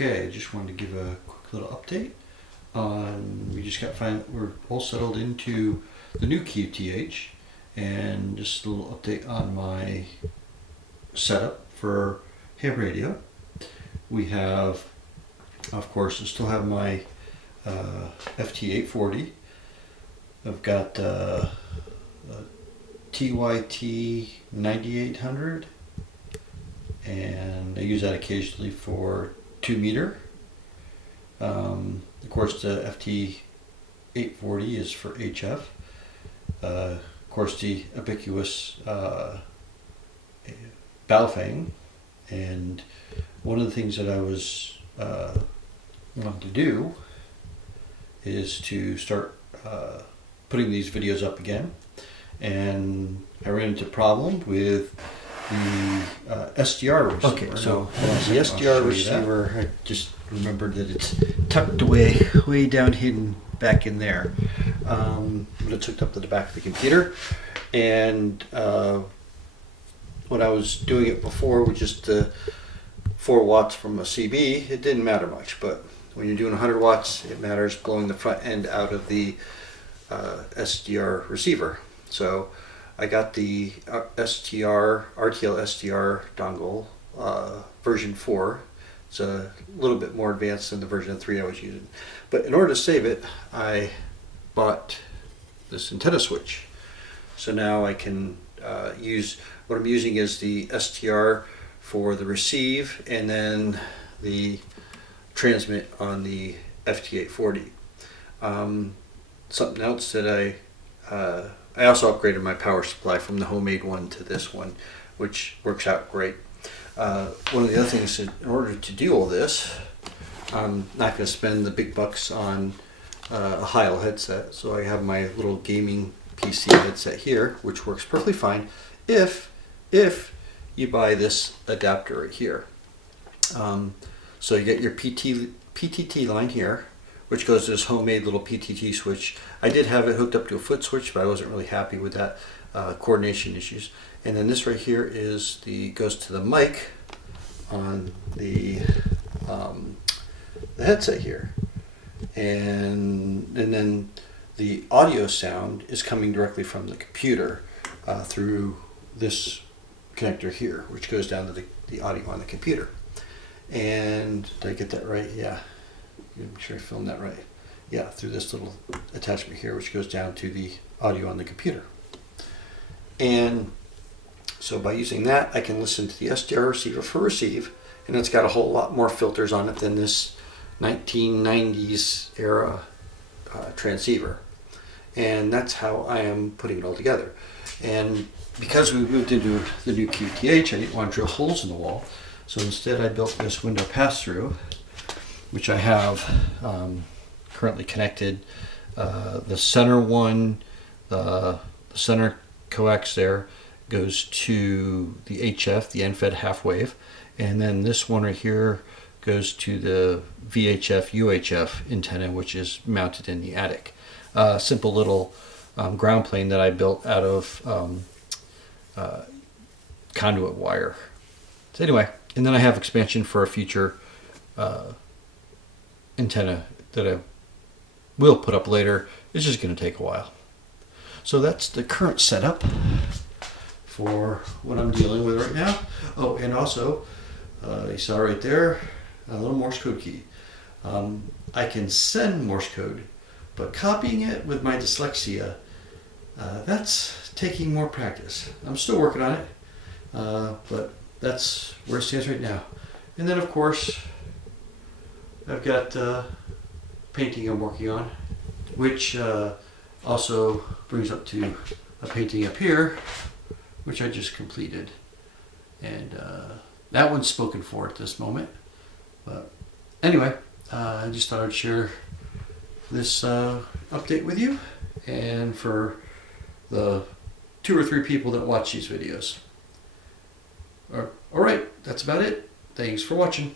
Okay, just wanted to give a quick little update on, we're all settled into the new QTH, and just a little update on my setup for ham radio. We have, of course, I still have my FT-840. I've got a TYT 9800, and I use that occasionally for 2 meter. Of course, the FT-840 is for HF. Of course, the ubiquitous Baofeng. And one of the things that I was wanting to do is to start putting these videos up again. And I ran into a problem with the SDR receiver. Okay, so the SDR receiver, I just remembered that it's tucked away, way down hidden back in there. But it's hooked up to the back of the computer. And when I was doing it before with just 4 watts from a CB, it didn't matter much. But when you're doing 100 watts, it matters blowing the front end out of the SDR receiver. So I got the RTL-SDR dongle version 4. It's a little bit more advanced than the version 3 I was using. But in order to save it, I bought this antenna switch. So now I can use, what I'm using is the STR for the receive and then the transmit on the FT-840. Something else that I also upgraded my power supply from the homemade one to this one, which works out great. One of the other things, in order to do all this, I'm not going to spend the big bucks on a Heil headset, so I have my little gaming PC headset here, which works perfectly fine if you buy this adapter right here. So you get your PTT line here, which goes to this homemade little PTT switch. I did have it hooked up to a foot switch, but I wasn't really happy with that coordination issues. And then this right here is goes to the mic on the headset here, and then the audio sound is coming directly from the computer through this connector here, which goes down to the audio on the computer. And did I get that right? Yeah. Make sure I filmed that right. Yeah, through this little attachment here, which goes down to the audio on the computer. And so by using that, I can listen to the SDR receiver for receive, and it's got a whole lot more filters on it than this 1990s era transceiver. And that's how I am putting it all together. And because we moved into the new QTH, I didn't want to drill holes in the wall. So instead I built this window pass-through, which I have currently connected. The center one, the center coax there, goes to the HF, the end-fed half wave, and then this one right here goes to the VHF UHF antenna, which is mounted in the attic. Simple little ground plane that I built out of conduit wire. So anyway, and then I have expansion for a future antenna that I will put up later. It's just going to take a while. So that's the current setup for what I'm dealing with right now. Oh, and also, you saw right there, a little Morse code key. I can send Morse code, but copying it with my dyslexia, that's taking more practice. I'm still working on it, but that's where it stands right now. And then, of course, I've got painting I'm working on, which also brings up to a painting up here, which I just completed. And that one's spoken for at this moment. But anyway, I just thought I'd share this update with you, and for the 2 or 3 people that watch these videos. All right, that's about it. Thanks for watching.